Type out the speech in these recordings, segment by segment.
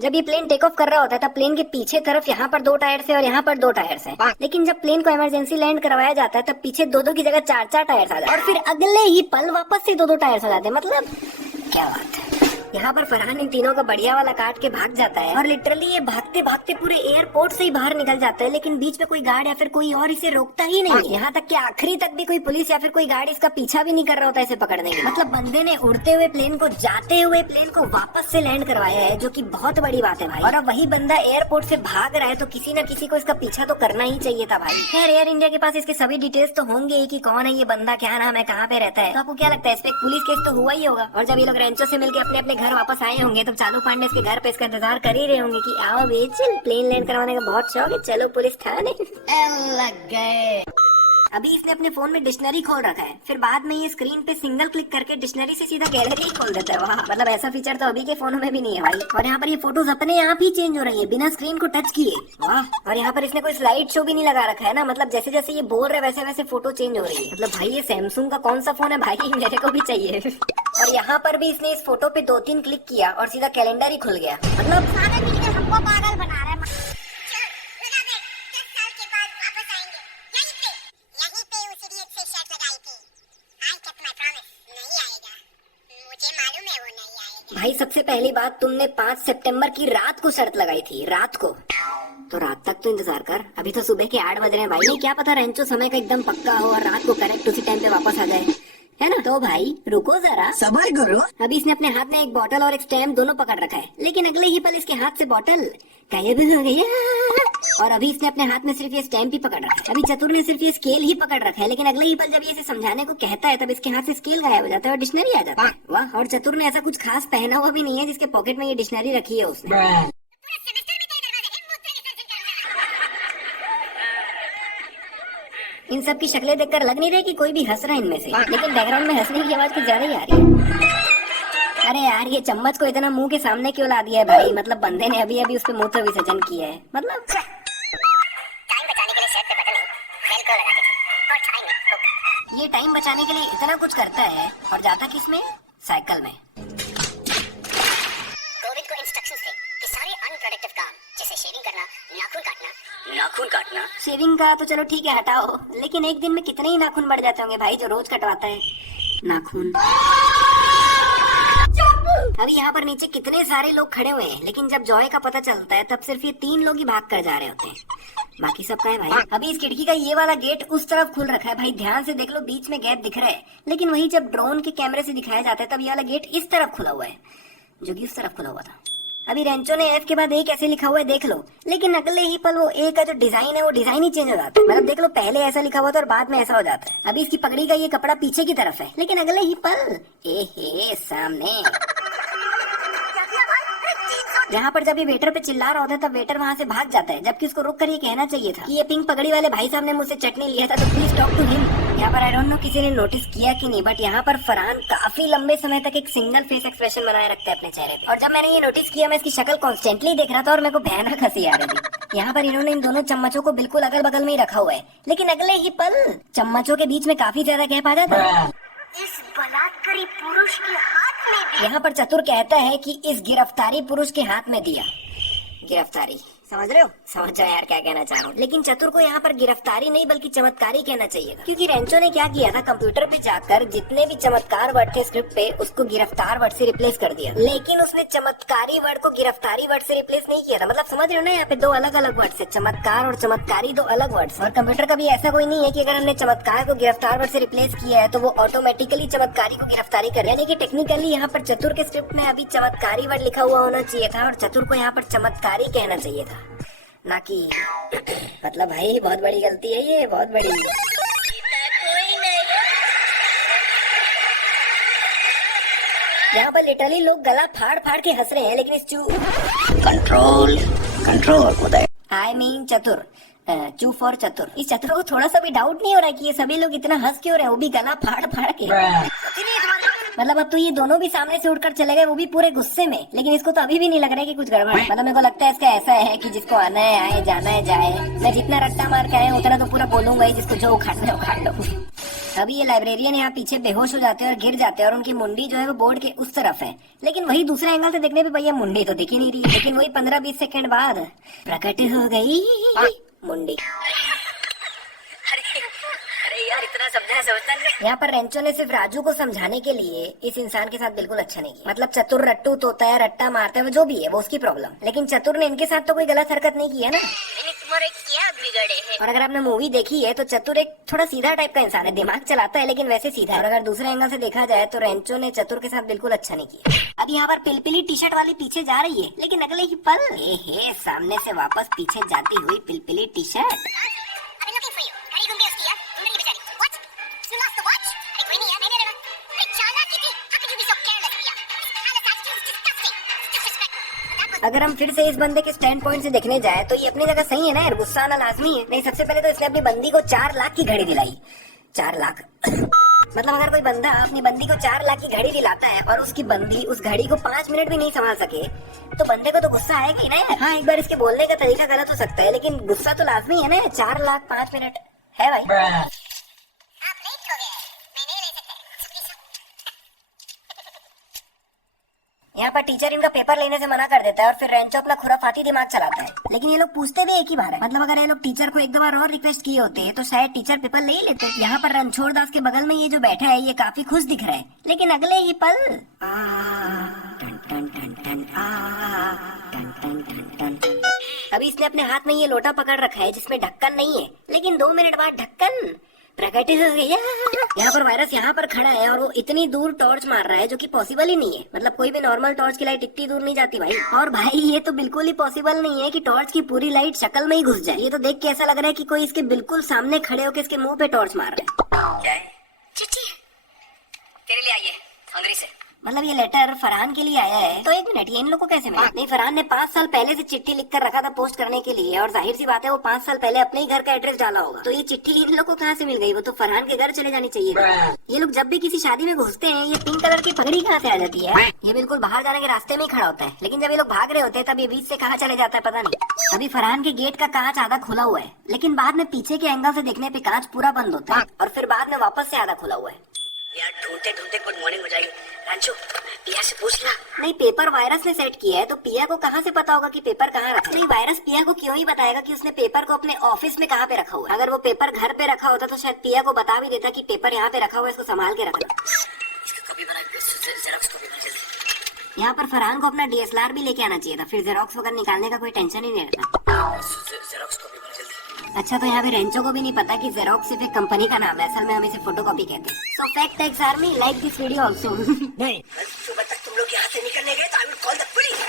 जब ये plane take off कर रहा होता है तब प्लेन के पीछे तरफ यहाँ पर 2 टायर्स है और यहाँ पर 2 टायर्स है। लेकिन जब प्लेन को इमरजेंसी लैंड करवाया जाता है तब पीछे 2-2 की जगह 4-4 टायर्स आ जाते हैं और फिर अगले ही पल वापस से 2-2 टायर्स आ जाते हैं। मतलब क्या बात है। यहाँ पर फरहान इन तीनों का बढ़िया वाला काट के भाग जाता है और लिटरली ये भागते भागते पूरे एयरपोर्ट से ही बाहर निकल जाता है, लेकिन बीच में कोई गार्ड या फिर कोई और इसे रोकता ही नहीं। यहाँ तक कि आखिरी तक भी कोई पुलिस या फिर कोई गार्ड इसका पीछा भी नहीं कर रहा होता इसे पकड़ने के। मतलब बंदे ने उड़ते हुए प्लेन को जाते हुए प्लेन को वापस से लैंड करवाया है, जो कि बहुत बड़ी बात है भाई। और अब वही बंदा एयरपोर्ट से भाग रहा है तो किसी न किसी को इसका पीछा तो करना ही चाहिए था भाई। खैर एयर इंडिया के पास इसके सभी डिटेल्स तो होंगे ही कि कौन है ये बंदा, क्या नाम है, कहाँ पे रहता है। तो आपको क्या लगता है इस पे एक पुलिस केस तो हुआ ही होगा। और जब ये लोग रेंचो से मिलकर अपने अपने घर वापस आए होंगे तो चालू पांडे इसके घर पे इसका इंतजार कर ही रहे होंगे कि आओ बे चल, प्लेन लैंड करवाने का बहुत शौक है, चलो पुलिस थाने। लग गए। अभी इसने अपने फोन में डिक्शनरी खोल रखा है, फिर बाद में ये स्क्रीन पे सिंगल क्लिक करके डिक्शनरी से सीधा गैलरी ही खोल देता है। वाह, मतलब ऐसा फीचर तो अभी के फोनों में भी नहीं है भाई। और यहाँ पर ये फोटोज अपने आप ही चेंज हो रही है बिना स्क्रीन को टच किए। वाह। और यहाँ पर इसने कोई स्लाइड शो भी नहीं लगा रखा है ना, मतलब जैसे जैसे ये बोल रहे हैं वैसे वैसे फोटो चेंज हो रही है। मतलब भाई ये सैमसंग का कौन सा फोन है भाई, मेरे को भी चाहिए। और यहाँ पर भी इसने इस फोटो पे 2-3 क्लिक किया और सीधा कैलेंडर ही खुल गया। मतलब सारे मिलकर हमको पागल बना रहे हैं। भाई सबसे पहली बात, तुमने 5 सितंबर की रात को शर्त लगाई थी, रात को। तो रात तक तो इंतजार कर, अभी तो सुबह के 8 बज रहे हैं भाई। नहीं क्या पता रेंचो समय का एकदम पक्का हो और रात को करेक्ट उसी टाइम पे वापस आ जाए, है ना। तो भाई रुको जरा, सबर करो। अभी इसने अपने हाथ में एक बॉटल और एक स्टैम्प दोनों पकड़ रखा है, लेकिन अगले ही पल इसके हाथ से बॉटल गायब हो गई और अभी इसने अपने हाथ में सिर्फ ये स्टैम्प ही पकड़ रखा है। अभी चतुर ने सिर्फ ये स्केल ही पकड़ रखा है, लेकिन अगले ही पल जब ये इसे समझाने को कहता है तब इसके हाथ से स्केल गायब हो जाता है और डिक्शनरी आ जाता है। वाह। और चतुर ने ऐसा कुछ खास पहना हुआ भी नहीं है जिसके पॉकेट में ये डिक्शनरी रखी है उसने। इन सब की शक्लें देखकर लग नहीं रही कि कोई भी हंस रहा है इनमें से, लेकिन बैकग्राउंड में हंसने की आवाज कुछ ज्यादा ही आ रही है। अरे यार ये चम्मच को इतना मुंह के सामने क्यों ला दिया है भाई, मतलब बंदे ने अभी अभी उस पे मूत्र विसर्जन किया है। मतलब टाइम बचाने के लिए शर्ट पे बटन नहीं, वेलक्रो लगाते थे और टाइम में ये टाइम बचाने के लिए इतना कुछ करता है और जाता किसमें, साइकिल में। गोविंद को इंस्ट्रक्शंस थे कि सारे अनप्रोडक्टिव काम जैसे शेविंग करना, नाखून काटना। शेविंग का तो चलो ठीक है हटाओ, लेकिन एक दिन में कितने ही नाखून बढ़ जाते होंगे भाई जो रोज कटवाता है नाखून। अभी यहाँ पर नीचे कितने सारे लोग खड़े हुए हैं, लेकिन जब जॉय का पता चलता है तब सिर्फ ये 3 लोग ही भाग कर जा रहे होते हैं, बाकी सब का है भाई। अभी इस खिड़की का ये वाला गेट उस तरफ खुल रखा है भाई, ध्यान से देख लो बीच में गैप दिख रहा है, लेकिन वही जब ड्रोन के कैमरे से दिखाया जाता है तब ये वाला गेट इस तरफ खुला हुआ है, जो कि उस तरफ खुला हुआ था। अभी रेंचो ने एफ के बाद ए कैसे लिखा हुआ है देख लो, लेकिन अगले ही पल वो ए का जो डिजाइन है वो डिजाइन ही चेंज हो जाता है। मतलब देख लो पहले ऐसा लिखा हुआ था और बाद में ऐसा हो जाता है। अभी इसकी पगड़ी का ये कपड़ा पीछे की तरफ है, लेकिन अगले ही पल ए सामने। यहाँ पर जब ये वेटर पे चिल्ला रहा होता है तब वेटर वहाँ से भाग जाता है, जबकि उसको रुक कर ये कहना चाहिए था कि ये पिंक पगड़ी वाले भाई साहब ने मुझसे चटनी लिया था तो प्लीज टॉक टू हिम। यहाँ पर आई डोंट नो किसी ने नोटिस किया कि नहीं, बट यहाँ पर फरहान काफी लंबे समय तक एक सिंगल फेस एक्सप्रेशन बनाए रखता है अपने चेहरे पे। और जब मैंने ये नोटिस किया मैं इसकी शक्ल कॉन्स्टेंटली देख रहा था और मेरे को भयानक हंसी आ रही थी। यहाँ पर इन्होंने इन दोनों चम्मचों को बिल्कुल अगल बगल में ही रखा हुआ है, लेकिन अगले ही पल चम्मचों के बीच में काफी ज्यादा गैप आ जाता है। इस बलात्कारी पुरुष के हाथ में यहाँ पर चतुर कहता है कि इस गिरफ्तारी पुरुष के हाथ में दिया। गिरफ्तारी समझ रहे हो, समझ जाओ यार क्या कहना चाह रहा हूँ। लेकिन चतुर को यहाँ पर गिरफ्तारी नहीं बल्कि चमत्कारी कहना चाहिए था, क्योंकि रेंचो ने क्या किया था, कंप्यूटर पे जाकर जितने भी चमत्कार वर्ड थे स्क्रिप्ट पे उसको गिरफ्तार वर्ड से रिप्लेस कर दिया, लेकिन उसने चमत्कारी वर्ड को गिरफ्तारी वर्ड से रिप्लेस नहीं किया था। मतलब समझ रहे हो ना, यहाँ पे 2 अलग अलग वर्ड है, चमत्कार और चमत्कारी 2 अलग वर्ड। और कंप्यूटर का भी ऐसा कोई नहीं है कि अगर हमने चमत्कार को गिरफ्तार वर्ड से रिप्लेस किया है तो वो ऑटोमेटिकली चमत्कारी को गिरफ्तारी कर, यानी कि टेक्निकली यहाँ पर चतुर के स्क्रिप्ट में अभी चमत्कारी वर्ड लिखा हुआ होना चाहिए था और चतुर को यहाँ पर चमत्कारी कहना चाहिए था, ना कि मतलब भाई बहुत बड़ी गलती है ये, बहुत बड़ी। यहाँ पर लिटरली लोग गला फाड़ फाड़ के हंस रहे हैं, लेकिन इस कंट्रोल उदय आई मीन चतुर चू फॉर चतुर, इस चतुर को थोड़ा सा भी डाउट नहीं हो रहा है कि ये सभी लोग इतना हंस क्यों रहे हैं, वो भी गला फाड़ फाड़ के। मतलब अब तो ये दोनों भी सामने से उठकर चले गए, वो भी पूरे गुस्से में, लेकिन इसको तो अभी भी नहीं लग रहा है कि कुछ गड़बड़ है। मतलब मेरे को लगता है इसका ऐसा है कि जिसको आना है आए, जाना है जाए। मैं जितना रट्टा मार के आया उतना तो पूरा बोलूंगा ही, जिसको जो उखाड़ना है उखाड़ लो। अभी ये लाइब्रेरियन यहाँ पीछे बेहोश हो जाते हैं और गिर जाते हैं और उनकी मुंडी जो है वो बोर्ड के उस तरफ है, लेकिन वही दूसरे एंगल से देखने पे भैया मुंडी तो दिख ही नहीं रही है। लेकिन वही 15-20 सेकंड बाद प्रकट हो गई मुंडी। अरे यार इतना समझा समझता नहीं। यहाँ पर रेंचो ने सिर्फ राजू को समझाने के लिए इस इंसान के साथ बिल्कुल अच्छा नहीं किया। मतलब चतुर रट्टू तोता है, रट्टा मारता है, वो जो भी है वो उसकी प्रॉब्लम, लेकिन चतुर ने इनके साथ तो कोई गलत हरकत नहीं की है ना। तुम्हारे क्या बिगड़े हैं? और अगर आपने मूवी देखी है तो चतुर एक थोड़ा सीधा टाइप का इंसान है, दिमाग चलाता है लेकिन वैसे सीधा है। और अगर दूसरे एंगल से देखा जाए तो रेंचो ने चतुर के साथ बिल्कुल अच्छा नहीं किया। अब यहाँ पर पिलपिली टी शर्ट वाली पीछे जा रही है, लेकिन अगले ही पल सामने से वापस पीछे जाती हुई पिलपिली टी शर्ट। अगर हम फिर से इस बंदे के स्टैंड पॉइंट से देखने जाए तो ये अपनी जगह सही है ना यार, गुस्सा आना लाजमी है। नहीं, सबसे पहले तो इसने अपनी बंदी को 4 लाख की घड़ी दिलाई। 4 लाख मतलब अगर कोई बंदा अपनी बंदी को 4 लाख की घड़ी दिलाता है और उसकी बंदी उस घड़ी को 5 मिनट भी नहीं संभाल सके तो बंदे को तो गुस्सा आएगा ही ना यार। हाँ, एक बार इसके बोलने का तरीका गलत हो सकता है लेकिन गुस्सा तो लाजमी है ना। 4 लाख 5 मिनट है भाई। यहाँ पर टीचर इनका पेपर लेने से मना कर देता है और फिर रेंचो अपना खुराफाती दिमाग चलाता है, लेकिन ये लोग पूछते भी एक ही बार है। मतलब अगर ये लोग टीचर को एक दो बार और रिक्वेस्ट किए होते तो शायद टीचर पेपर ले ही लेते। यहाँ पर रणछोड़ दास के बगल में ये जो बैठा है ये काफी खुश दिख रहा है, लेकिन अगले ही पल अभी इसने अपने हाथ में ये लोटा पकड़ रखा है जिसमें ढक्कन नहीं है, लेकिन 2 मिनट बाद ढक्कन प्रकट हो गया। यहाँ पर वायरस यहाँ पर खड़ा है और वो इतनी दूर टॉर्च मार रहा है जो कि पॉसिबल ही नहीं है। मतलब कोई भी नॉर्मल टॉर्च की लाइट इतनी दूर नहीं जाती भाई। और भाई ये तो बिल्कुल ही पॉसिबल नहीं है कि टॉर्च की पूरी लाइट शक्ल में ही घुस जाए। ये तो देख के ऐसा लग रहा है कि कोई इसके बिल्कुल सामने खड़े होकर इसके मुंह पे टॉर्च मार रहा है। क्या है? चिट्ठी तेरे लिए आई है हंगरी से। मतलब ये लेटर फरहान के लिए आया है। तो एक मिनट, ये इन लोगों को कैसे मिला? नहीं, फरहान ने 5 साल पहले से चिट्ठी लिख कर रखा था पोस्ट करने के लिए, और जाहिर सी बात है वो 5 साल पहले अपने ही घर का एड्रेस डाला होगा। तो ये चिट्ठी इन लोगों को कहाँ से मिल गई? वो तो फरहान के घर चले जानी चाहिए। ये लोग जब भी किसी शादी में घुसते हैं ये पिंक कलर की पगड़ी कहाँ से आ जाती है? ये बिल्कुल बाहर जाने के रास्ते में ही खड़ा होता है, लेकिन जब ये लोग भाग रहे होते हैं तब ये बीच से कहाँ चले जाता है पता नहीं। अभी फरहान के गेट का कांच आधा खुला हुआ है, लेकिन बाद में पीछे के एंगल से देखने पे कांच पूरा बंद होता है और फिर बाद में वापस से आधा खुला हुआ है। यार ढूंढते ढूंढते गुड मॉर्निंग हो जाएगी। रांचो पिया से पूछ ला। नहीं, पेपर वायरस ने सेट किया है तो पिया को कहाँ से पता होगा कि पेपर कहाँ रखा है? नहीं, वायरस पिया को क्यों ही बताएगा कि उसने पेपर को अपने ऑफिस में कहाँ पे रखा हुआ है। अगर वो पेपर घर पे रखा होता तो शायद पिया को बता भी देता कि पेपर यहाँ पे रखा हुआ है, इसको संभाल के रखना। इसका कॉपी बना, जेरॉक्स कॉपी बना जल्दी। यहाँ पर फरहान को अपना DSLR भी लेके आना चाहिए था, फिर जेरॉक्स वगैरह निकालने का कोई टेंशन ही नहीं रहता। जेरॉक्स कॉपी बना जल्दी। अच्छा, तो यहाँ पे रेंचो को भी नहीं पता कि जेरोक्स सिर्फ एक कंपनी का नाम है, असल में हम इसे फोटोकॉपी कहते हैं। So fact takes army like this video also. नहीं, सुबह तक तुम लोग यहाँ से निकलने गए तो I will call the police.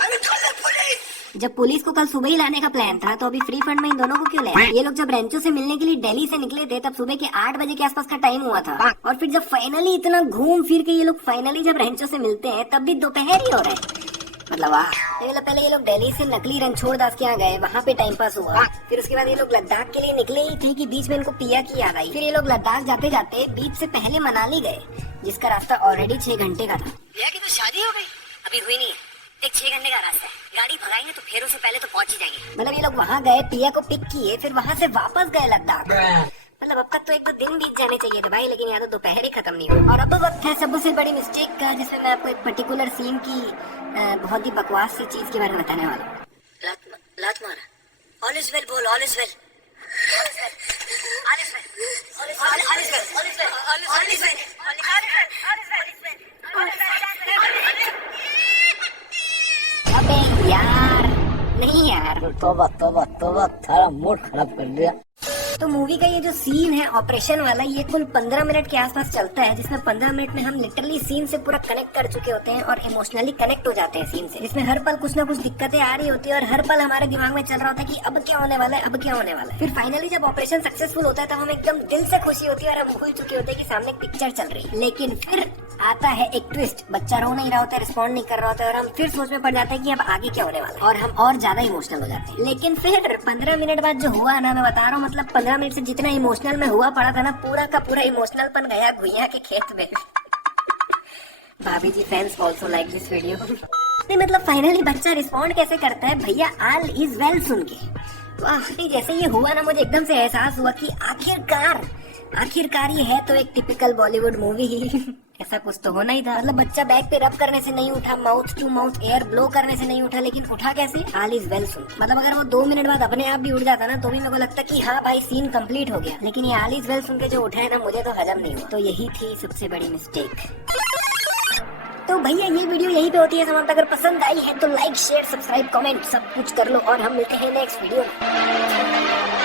I will call the police. जब पुलिस को कल सुबह ही लाने का प्लान था तो अभी फ्री फंड में इन दोनों को क्यों लाया? ये लोग जब रेंचो से मिलने के लिए दिल्ली से निकले थे तब सुबह के 8 बजे के आसपास का टाइम हुआ था, और फिर जब फाइनली इतना घूम फिर के ये लोग फाइनली जब रेंचो से मिलते हैं तब भी दोपहर ही हो रहा है। मतलब पहले ये लोग दिल्ली से नकली रणछोड़ दास के यहाँ गए, वहाँ पे टाइम पास हुआ। फिर उसके बाद ये लोग लद्दाख के लिए निकले ही थे कि बीच में इनको पिया की याद आई। फिर ये लोग लद्दाख जाते जाते बीच से पहले मनाली गए, जिसका रास्ता ऑलरेडी 6 घंटे का था। पिया की तो शादी हो गई, अभी हुई नहीं है। एक 6 घंटे का रास्ता है, गाड़ी भगाएंगे तो फेरों से पहले तो पहुंच ही जाएंगे। मतलब ये लोग वहाँ गए, पिया को पिक किए, फिर वहाँ से वापस गए लद्दाख। मतलब अब तक तो 1-2 दिन बीत जाने चाहिए थे भाई, लेकिन यहाँ तो दोपहर ही खत्म नहीं हुआ। और अब वक्त है सबसे बड़ी मिस्टेक का, जिसमें मैं आपको एक पर्टिकुलर सीन की बहुत ही बकवास सी चीज के बारे में बताने वाला हूँ। लात मार। ऑल इज वेल बोल, ऑल इज वेल। अबे यार, नहीं यार, तौबा तौबा तौबा, थारा मूड खराब कर दिया। तो मूवी का ये जो सीन है ऑपरेशन वाला, ये कुल 15 मिनट के आसपास चलता है, जिसमें 15 मिनट में हम लिटरली सीन से पूरा कनेक्ट कर चुके होते हैं और इमोशनली कनेक्ट हो जाते हैं सीन से। इसमें हर पल कुछ ना कुछ दिक्कतें आ रही होती है और हर पल हमारे दिमाग में चल रहा होता है कि अब क्या होने वाला है, अब क्या होने वाला है। फिर फाइनली जब ऑपरेशन सक्सेसफुल होता है तब हमें एकदम दिल से खुशी होती है और हम भूल चुके होते हैं कि सामने एक पिक्चर चल रही है। लेकिन फिर आता है एक ट्विस्ट, बच्चा रो नहीं रहा होता है, रिस्पॉन्ड नहीं कर रहा होता है, और हम फिर सोच में पड़ जाते हैं कि अब आगे क्या होने वाला है, और हम और ज्यादा इमोशनल हो जाते हैं। लेकिन फिर 15 मिनट बाद जो हुआ ना, मैं बता रहा हूँ, मतलब 15 मिनट से जितना इमोशनल में हुआ पड़ा था ना, पूरा का पूरा इमोशनलपन गया घुइयां के खेत में। भाभी जी fans also like this video. नहीं, मतलब फाइनली बच्चा रिस्पॉन्ड कैसे करता है भैया, ऑल इज वेल सुन के। वाह, जैसे ये हुआ ना, मुझे एकदम से एहसास हुआ कि आखिरकार आखिरकार ये है तो एक टिपिकल बॉलीवुड मूवी ही। ऐसा कुछ तो होना ही था। मतलब बच्चा बैग पे रब करने से नहीं उठा, mouth to mouth air blow करने से नहीं उठा, लेकिन उठा कैसे? ऑल इज वेल सुन। मतलब अगर वो 2 मिनट बाद अपने आप भी उठ जाता ना तो भी मेरे को लगता कि हाँ भाई सीन कंप्लीट हो गया, लेकिन ये ऑल इज वेल सुन के जो उठा है ना, मुझे तो हजम नहीं हुआ। तो यही थी सबसे बड़ी मिस्टेक। तो भैया ये वीडियो यहीं पे होती है समाप्त। अगर पसंद आई है तो लाइक शेयर सब्सक्राइब कमेंट सब कुछ कर लो और हम मिलते हैं नेक्स्ट वीडियो में।